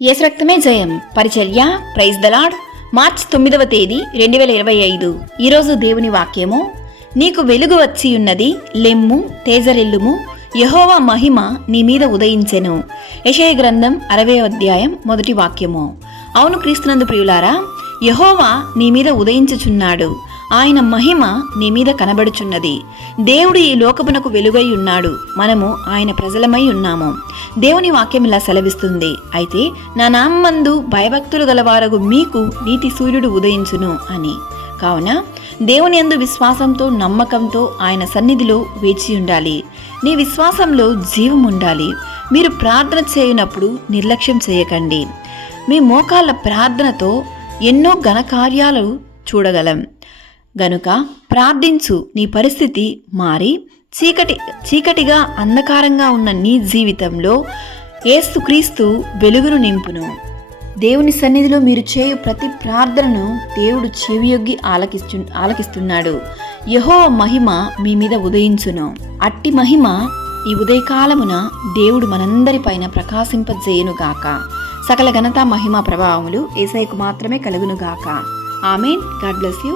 యేసు రక్తమే జయం. పరిచర్య ప్రైజ్ ద లార్డ్. మార్చి 9వ తేదీ 2025. ఈరోజు దేవుని వాక్యము, నీకు వెలుగు వచ్చి ఉన్నది, లెమ్ము తేజరెల్లుము, యెహోవా మహిమ నీ మీద ఉదయించెను. యెషయా గ్రంథం 60వ అధ్యాయం 1వ వాక్యము. అవును క్రీస్తునందు ప్రియులారా, యెహోవా నీ మీద ఉదయించుచున్నాడు, ఆయన మహిమ నీ మీద కనబడుచున్నది. దేవుడు ఈ లోకమునకు వెలుగై ఉన్నాడు, మనము ఆయన ప్రజలమై ఉన్నాము. దేవుని వాక్యం ఇలా సెలవిస్తుంది, అయితే నా నామందు భయభక్తులు గలవారగు మీకు నీతి సూర్యుడు ఉదయించును అని. కావున దేవుని యందు విశ్వాసంతో నమ్మకంతో ఆయన సన్నిధిలో వేచి ఉండాలి. నీ విశ్వాసంలో జీవం ఉండాలి. మీరు ప్రార్థన చేయనప్పుడు నిర్లక్ష్యం చేయకండి. మీ మోకాళ్ళ ప్రార్థనతో ఎన్నో ఘనకార్యాలు చూడగలం గనుక ప్రార్థించు. నీ పరిస్థితి మారి చీకటిగా అంధకారంగా ఉన్న నీ జీవితంలో యేసుక్రీస్తు వెలుగును నింపును. దేవుని సన్నిధిలో మీరు చేయు ప్రతి ప్రార్థనను దేవుడు చెవియొగ్గి ఆలకిస్తున్నాడు. యెహోవా మహిమ మీ మీద ఉదయించును. అట్టి మహిమ ఈ ఉదయకాలమున దేవుడు మనందరిపైన ప్రకాశింపజేయునుగాక. సకల ఘనత మహిమ ప్రభావములు యేసయ్యకు మాత్రమే కలుగునుగాక. ఆమేన్. God bless you.